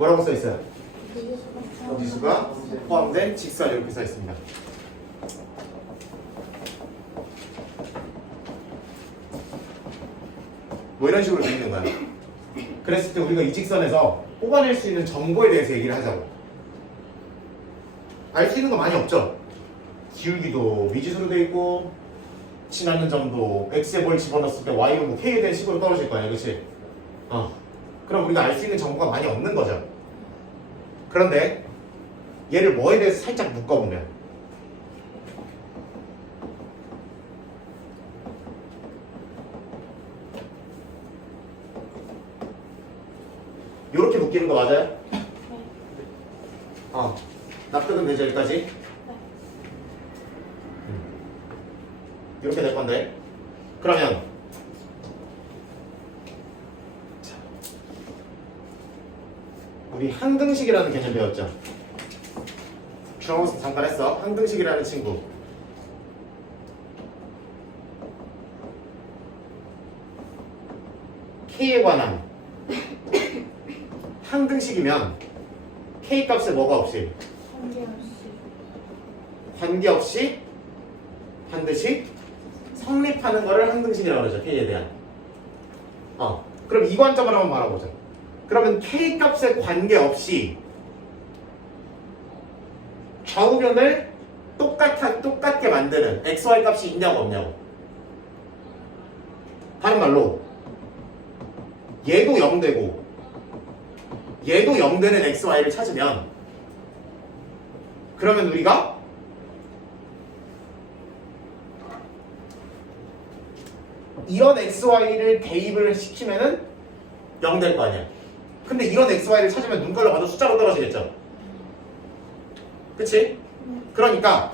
뭐라고 써 있어요? 미지수가 포함된 직선 이렇게 써 있습니다. 뭐 이런 식으로 돼 있는 거야. 그랬을 때 우리가 이 직선에서 뽑아낼 수 있는 정보에 대해서 얘기를 하자고. 알 수 있는 거 많이 없죠? 기울기도 미지수로 돼 있고 지나는 점도 x에 뭘 집어넣었을 때 y가 뭐 k에 대한 식으로 떨어질 거 아니야, 그치? 그럼 우리가 알 수 있는 정보가 많이 없는 거죠. 그런데 얘를 뭐에 대해서 살짝 묶어보면 요렇게 묶이는 거 맞아요? 납득은 되죠, 여기까지? 이렇게 될 건데 그러면 우리 항등식이라는 개념 배웠죠? 중앙에서 잠깐 했어. 항등식이라는 친구 K에 관한 항등식이면 K 값에 뭐가 없이? 관계없이 반드시 성립하는 거를 항등식이라고 그러죠. K에 대한. 그럼 이 관점을 한번 말아보자. 그러면 K 값에 관계없이 좌우변을 똑같게 만드는 XY 값이 있냐고 없냐고. 다른 말로 얘도 0되고 얘도 0되는 XY를 찾으면 그러면 우리가 이런 XY를 대입을 시키면은 0 될 거 아니야. 근데 이런 XY를 찾으면 눈깔로 봐도 숫자로 떨어지겠죠. 그치? 그러니까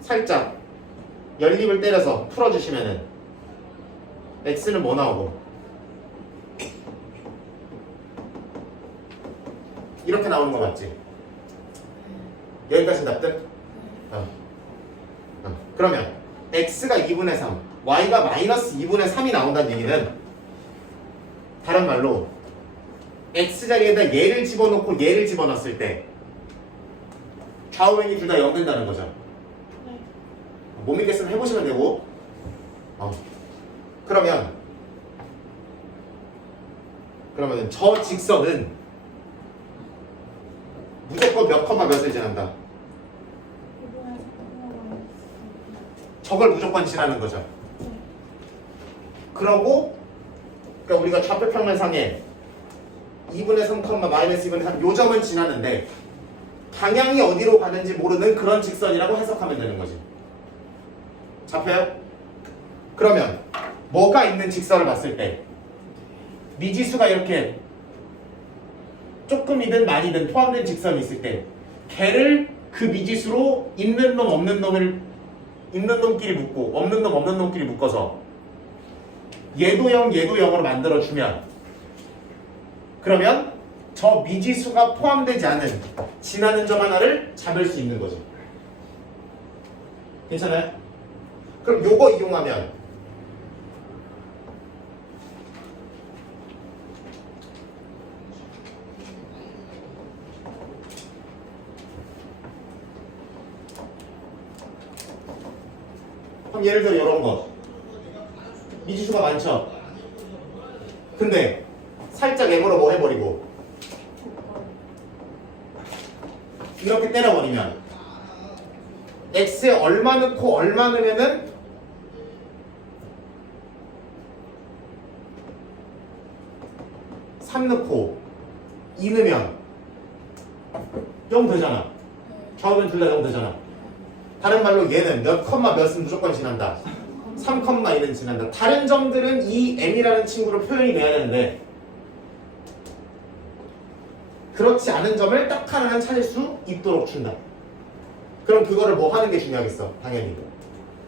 살짝 연립을 때려서 풀어주시면은 X는 뭐 나오고 이렇게 나오는 거 맞지? 여기까지 납득? 그러면 X가 2분의 3, Y가 마이너스 2분의 3이 나온다는 얘기는 다른 말로 X자리에다 얘를 집어넣고 얘를 집어넣었을 때 좌우변이 둘 다 0 된다는 거죠. 못 믿겠으면 해보시면 되고 그러면 저 직선은 무조건 몇 컴마 몇을 지난다. 저걸 무조건 지나는 거죠. 그러고 그러니까 우리가 좌표평면상에 2분의 3, 마이너스 2분의 3 요 점은 지나는데 방향이 어디로 가는지 모르는 그런 직선이라고 해석하면 되는 거지. 잡혀요? 그러면 뭐가 있는 직선을 봤을 때 미지수가 이렇게 조금이든 많이든 포함된 직선이 있을 때 걔를 그 미지수로 있는 놈 없는 놈을 있는 놈끼리 묶고 없는 놈끼리 묶어서 얘도 0 얘도 0으로 만들어주면 그러면 저 미지수가 포함되지 않은 지나는 점 하나를 잡을 수 있는 거죠. 괜찮아요? 그럼 요거 이용하면 그럼 예를 들어 이런 거 미지수가 많죠? 근데 살짝 M으로 뭐 해버리고 이렇게 때려버리면 X에 얼마 넣고 얼마 넣으면은 3 넣고 2 넣으면 0 되잖아. 좌우변 둘 다 0 되잖아. 다른 말로 얘는 몇 컴마 몇은 무조건 지난다. 3 컴마 2는 지난다. 다른 점들은 이 M이라는 친구로 표현이 돼야 되는데 그렇지 않은 점을 딱 하나는 찾을 수 있도록 준다. 그럼 그거를 뭐 하는 게 중요하겠어? 당연히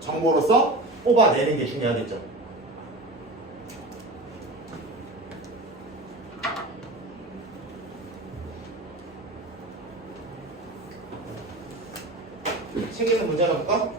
정보로서 뽑아내는 게 중요하겠죠. 책 있는 문제 하나 볼까?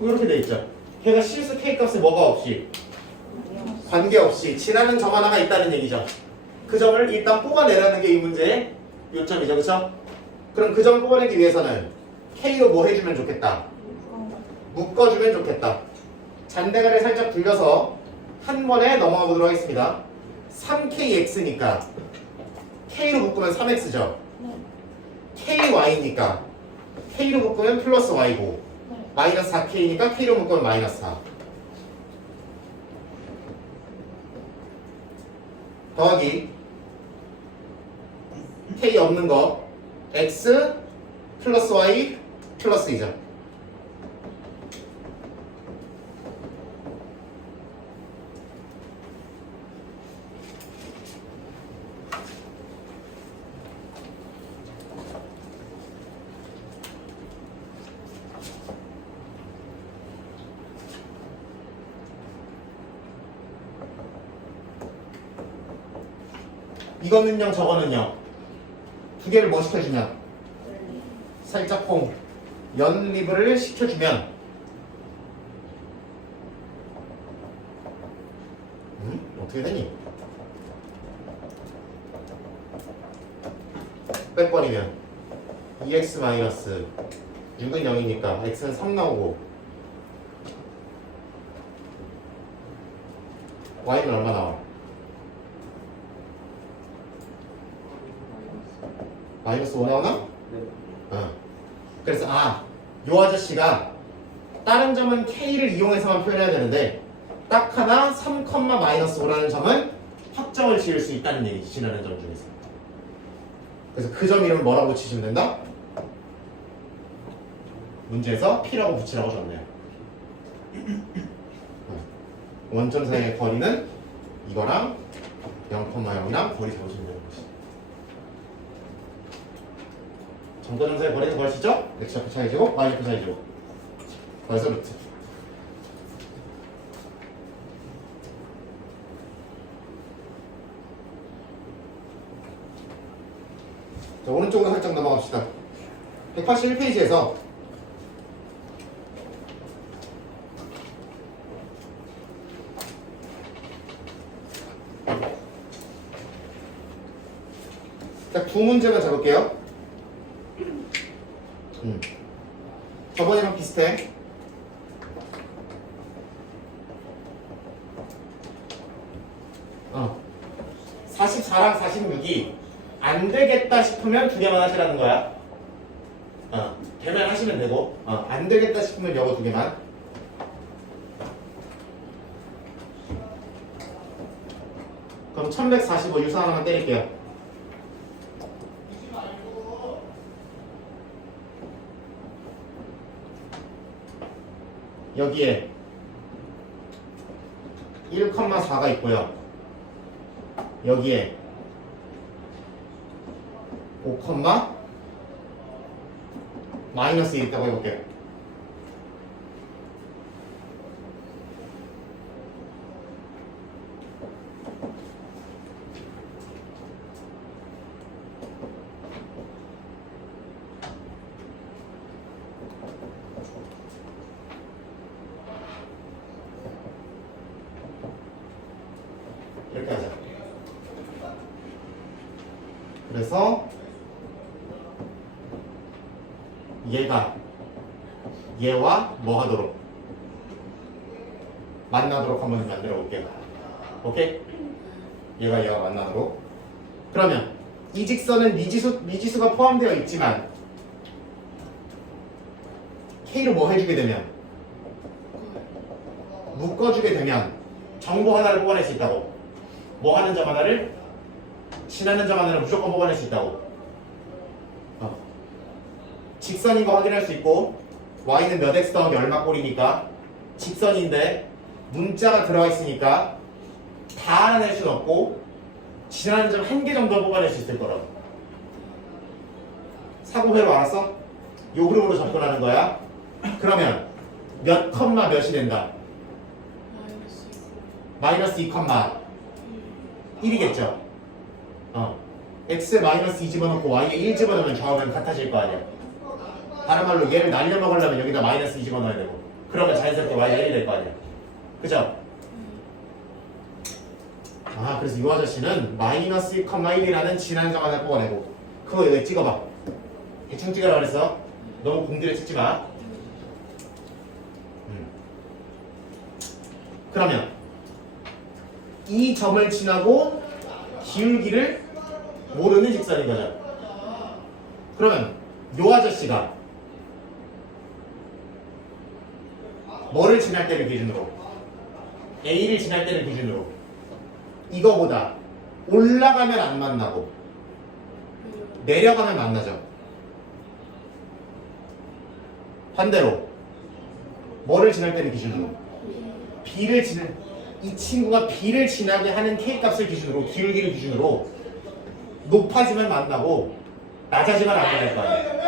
이렇게 돼 있죠. 걔가 실수 K 값에 뭐가 없이 관계없이 지나는 점 하나가 있다는 얘기죠. 그 점을 일단 뽑아내라는 게 이 문제의 요점이죠. 그쵸? 그럼 그 점을 뽑아내기 위해서는 K로 뭐 해주면 좋겠다? 묶어주면 좋겠다. 잔대가를 살짝 굴려서 한 번에 넘어가 보도록 하겠습니다. 3KX니까 K로 묶으면 3X죠. KY니까 K로 묶으면 플러스 Y고 마이너스 4K니까 K로 묶으면 마이너스 4 더하기 K 없는 거 X 플러스 Y 플러스 2죠. 이거는요 저거는요 두 개를 뭐 시켜주냐 살짝 뽕 연립을 시켜주면 어떻게 되니? 빼버리면 2x 마이너스 6은 0이니까 x는 3 나오고 y는 얼마 나와? 마이너스 5 나오나? 네. 그래서 요 아저씨가 다른 점은 K를 이용해서만 표현해야 되는데 딱 하나 3, 마이너스 5라는 점은 확정을 지을 수 있다는 얘기지. 지나는 점 중에서. 그래서 그 점 이름을 뭐라고 치시면 된다? 문제에서 P라고 붙이라고 줬네요. 원점 사이의 거리는 이거랑 0,0이랑 거리 잡으시면 되는 것이. 점과 사이의 거리는 구하시죠? X좌표 차이제곱, Y좌표 차이제곱. 거기서 루트. 자, 오른쪽으로 살짝 넘어갑시다. 181페이지에서 딱 두 문제만 잡을게요. 저번이랑 비슷해. 어. 44랑 46이 안 되겠다 싶으면 두 개만 하시라는 거야. 개만 하시면 되고, 안 되겠다 싶으면 요거 두 개만. 그럼 1145 유사 하나만 때릴게요. 여기에 1,4가 있고요. 여기에 5, 마이너스 1 있다고 해볼게요. 이렇게 하자. 그래서 얘와 뭐 하도록? 만나도록 한번 만들어 볼게요. 오케이? 얘가 만나도록. 그러면 이 직선은 미지수가 포함되어 있지만 K로 뭐 해주게 되면? 묶어주게 되면 정보 하나를 뽑아낼 수 있다고. 뭐 하는 점 하나를? 지나는 점 하나를 무조건 뽑아낼 수 있다고. 직선인 거 확인할 수 있고 y는 몇 x 더하기 얼마 꼴이니까 직선인데 문자가 들어가 있으니까 다 알아낼 수는 없고 지나는 점 한 개 정도 뽑아낼 수 있을 거라고. 사고회로 알았어? 요 그룹으로 접근하는 거야. 그러면 몇 컴마 몇이 된다? 마이너스 2, 1이겠죠. x에 마이너스 2 집어넣고 y에 1 집어넣으면 좌우면 같아질 거 아니야. 다른 말로 얘를 날려먹으려면 여기다 마이너스 2 집어넣어야 되고, 그러면 자연스럽게 y가 1이 될 거 아니야. 그죠? 그래서 이 아저씨는 마이너스 2, 1이라는 지난점 하나 뽑아내고, 그거 여기 찍어봐. 대충 찍으라 그랬어. 너무 공들여 찍지 마. 그러면 이 점을 지나고 기울기를 모르는 직선인 거죠. 그러면 요 아저씨가 뭐를 지날 때를 기준으로, A를 지날 때를 기준으로 이거보다 올라가면 안 만나고 내려가면 만나죠. 반대로 뭐를 지날 때를 기준으로 B를 지는, 이 친구가 B를 지나게 하는 K값을 기준으로, 기울기를 기준으로 높아지면 만나고 낮아지면 안 만날 거 아니에요.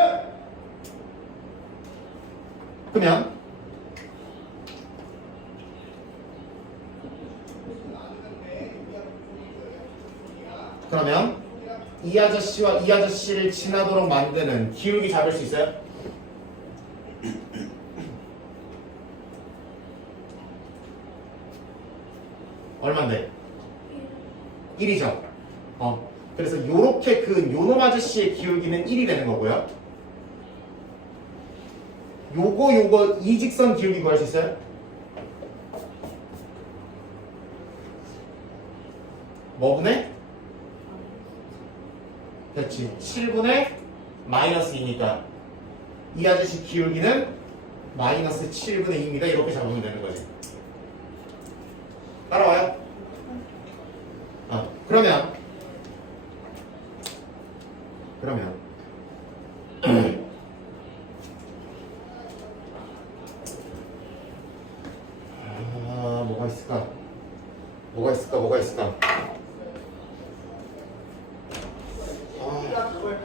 그러면 이 아저씨와 이 아저씨를 지나도록 만드는 기울기 잡을 수 있어요? 얼만데? 1이죠. 그래서 요렇게 그 요놈 아저씨의 기울기는 1이 되는 거고요. 요거 이 직선 기울기 구할 수 있어요? 뭐분의? 그렇지. 7분의 마이너스 2니까 이 아저씨 기울기는 마이너스 7분의 2입니다. 이렇게 잡으면 되는 거지. 따라와요? 그러면 뭐가 있을까?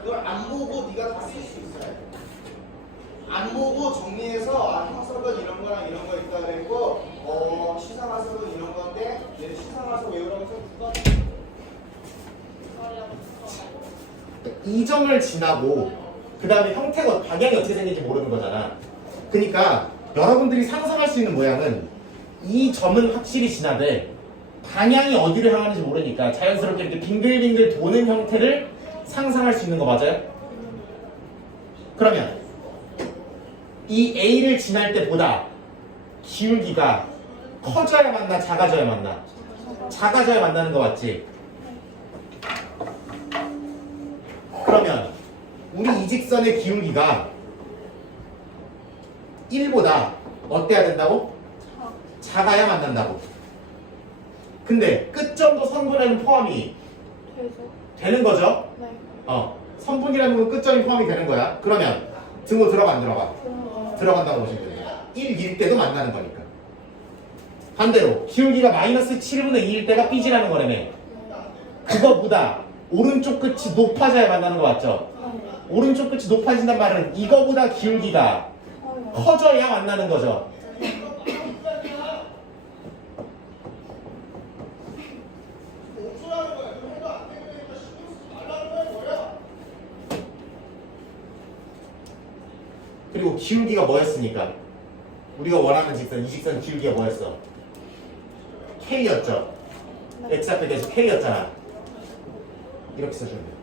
그걸 안 보고 네가 다 쓸 수 있어요. 안 보고 정리해서 형석은 이런 거랑 이런 거 있다 그랬고 시상하석은 이런 건데 얘 시상하석 외우라고 해서 누가 이 점을 지나고 그 다음에 형태가 방향이 어떻게 생길지 모르는 거잖아. 그러니까 여러분들이 상상할 수 있는 모양은 이 점은 확실히 지나되 방향이 어디를 향하는지 모르니까 자연스럽게 이렇게 빙글빙글 도는 형태를 상상할 수 있는 거 맞아요? 그러면 이 A를 지날 때보다 기울기가 커져야 만나, 작아져야 만나? 작아져야 만나는 거 맞지? 그러면 우리 이 직선의 기울기가 1보다 어때야 된다고? 작아야 만난다고. 근데 끝점도 선분에는 포함이 되는 거죠? 네. 선분이라는 건 끝점이 포함이 되는 거야. 그러면 등호 들어가 안 들어가? 들어간다고 보시면 됩니다. 1일 때도 만나는 거니까. 반대로 기울기가 마이너스 7분의 2일 때가 삐지라는 거라며. 그거보다 오른쪽 끝이 높아져야 만나는 거 맞죠? 오른쪽 끝이 높아진단 말은 이거보다 기울기가 커져야 만나는 거죠. 그리고 기울기가 뭐였습니까? 우리가 원하는 직선, 이 직선 기울기가 뭐였어? K였죠? X 앞에 대해서 K였잖아. 이렇게 써주면 돼요.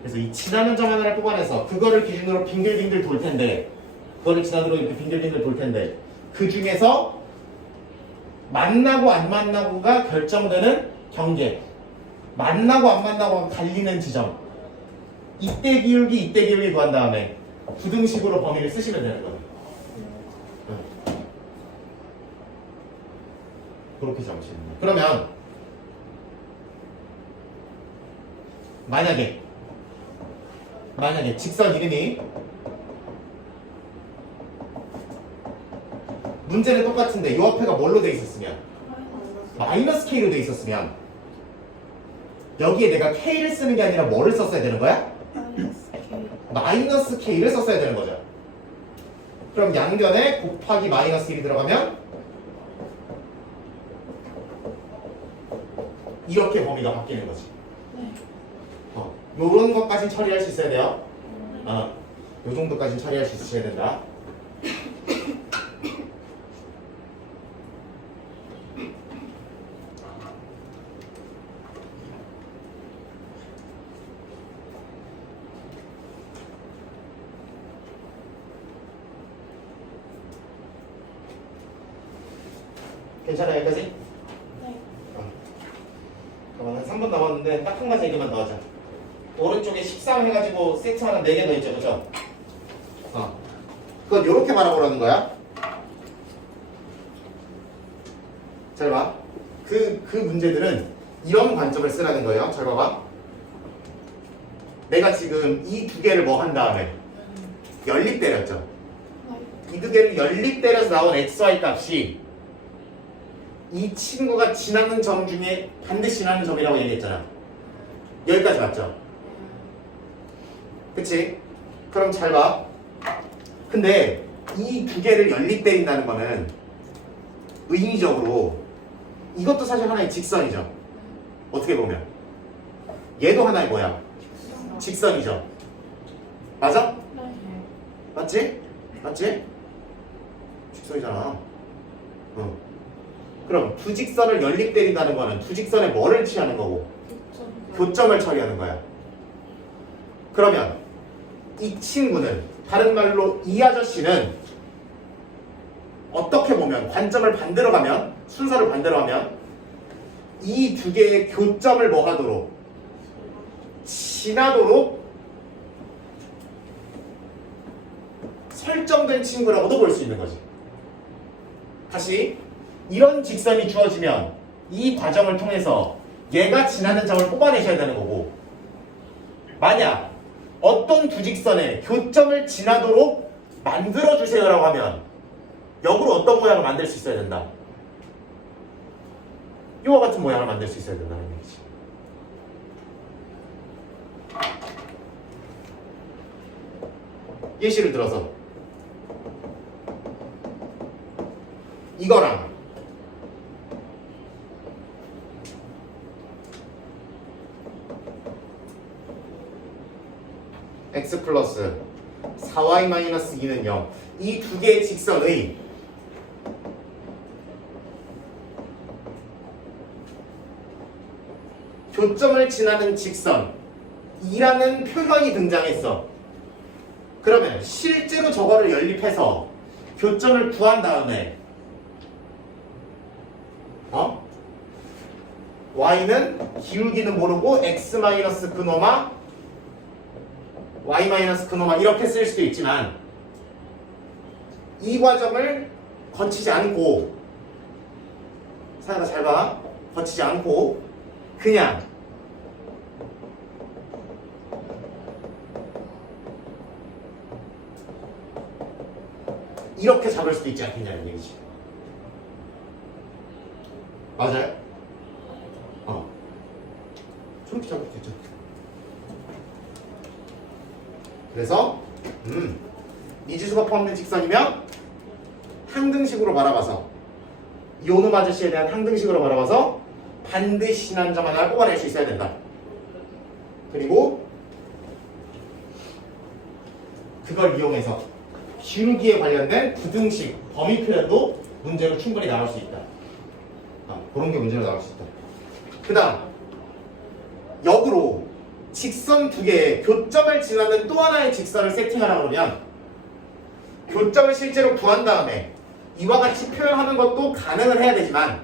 그래서 이 지나는 점 하나를 뽑아내서 그거를 기준으로 빙글빙글 돌 텐데, 그거를 지나도록 이렇게 빙글빙글 돌 텐데, 그 중에서 만나고 안 만나고가 결정되는 경계, 만나고 안 만나고가 갈리는 지점, 이때 기울기 구한 다음에 부등식으로 범위를 쓰시면 되는 거예요. 그렇게 잡으시면 돼요. 그러면 만약에 직선 이름이 문제는 똑같은데 이 앞에가 뭘로 돼 있었으면? 마이너스 K로 돼 있었으면 여기에 내가 K를 쓰는 게 아니라 뭐를 썼어야 되는 거야? 마이너스 K를 썼어야 되는 거죠. 그럼 양변에 곱하기 마이너스 1이 들어가면 이렇게 범위가 바뀌는 거지. 요런 것까지 처리할 수 있어야 돼요. 요 정도까지 처리할 수 있어야 된다. 괜찮아요, 여기까지? 네. 그러면 3분 남았는데 딱 한 가지 얘기만 더 하자. 오른쪽에 13 해가지고 세트 하나 4개 더 있죠, 그죠? 그건 요렇게 말아보라는 거야. 잘 봐. 그 문제들은 이런 관점을 쓰라는 거예요. 잘 봐봐. 내가 지금 이 두 개를 뭐 한 다음에 연립 때렸죠. 이 두 개를 연립 때려서 나온 xy 값이 이 친구가 지나는 점 중에 반드시 지나는 점이라고 얘기했잖아. 여기까지 맞죠? 그치? 그럼 잘 봐. 근데 이 두 개를 연립 때린다는 거는 의미적으로 이것도 사실 하나의 직선이죠. 어떻게 보면 얘도 하나의 뭐야? 직선이죠. 맞아? 맞지? 맞지? 직선이잖아. 그럼 두 직선을 연립 때린다는 거는 두 직선에 뭐를 취하는 거고? 교점을 처리하는 거야. 그러면 이 친구는, 다른 말로 이 아저씨는 어떻게 보면 관점을 반대로 가면, 순서를 반대로 하면 이 두 개의 교점을 뭐 하도록? 지나도록 설정된 친구라고도 볼 수 있는 거지. 다시 이런 직선이 주어지면 이 과정을 통해서 얘가 지나는 점을 뽑아내셔야 되는 거고, 만약 어떤 두 직선에 교점을 지나도록 만들어주세요라고 하면 역으로 어떤 모양을 만들 수 있어야 된다? 이와 같은 모양을 만들 수 있어야 된다는 얘기지. 예시를 들어서 이거랑 x 플러스 4y 마이너스 2는 0. 이 두 개의 직선의 교점을 지나는 직선 2라는 표현이 등장했어. 그러면 실제로 저거를 연립해서 교점을 구한 다음에 y는 기울기는 모르고 x 마이너스 그노마 y 마이너스 그노마 이렇게 쓸 수도 있지만, 이 과정을 거치지 않고, 사연아 잘 봐, 거치지 않고 그냥 이렇게 잡을 수도 있지 않겠냐는 얘기지. 맞아요? 저렇게 잡을 수도 있죠. 그래서 미지수가 포함된 직선이면 항등식으로 바라봐서, 요놈 아저씨에 대한 항등식으로 바라봐서 반드시 지나는 점 하나를 뽑아낼 수 있어야 된다. 그리고 그걸 이용해서 기울기에 관련된 부등식 범위 표현도 문제로 충분히 나올 수 있다. 그런 게 문제로 나올 수 있다. 그 다음 역으로 직선 두 개의 교점을 지나는 또 하나의 직선을 세팅하라고 그러면, 교점을 실제로 구한 다음에 이와 같이 표현하는 것도 가능을 해야 되지만,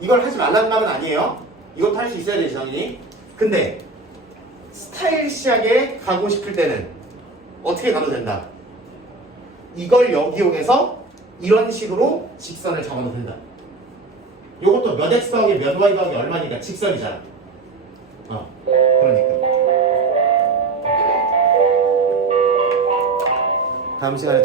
이걸 하지 말라는 말은 아니에요. 이것도 할 수 있어야 되지 당연히. 근데 스타일리시하게 가고 싶을 때는 어떻게 가도 된다. 이걸 여기용해서 이런 식으로 직선을 잡아도 된다. 요것도 몇 x 더하기 몇 y 더하기 얼마니까 직선이잖아. 그러니까 다음 시간에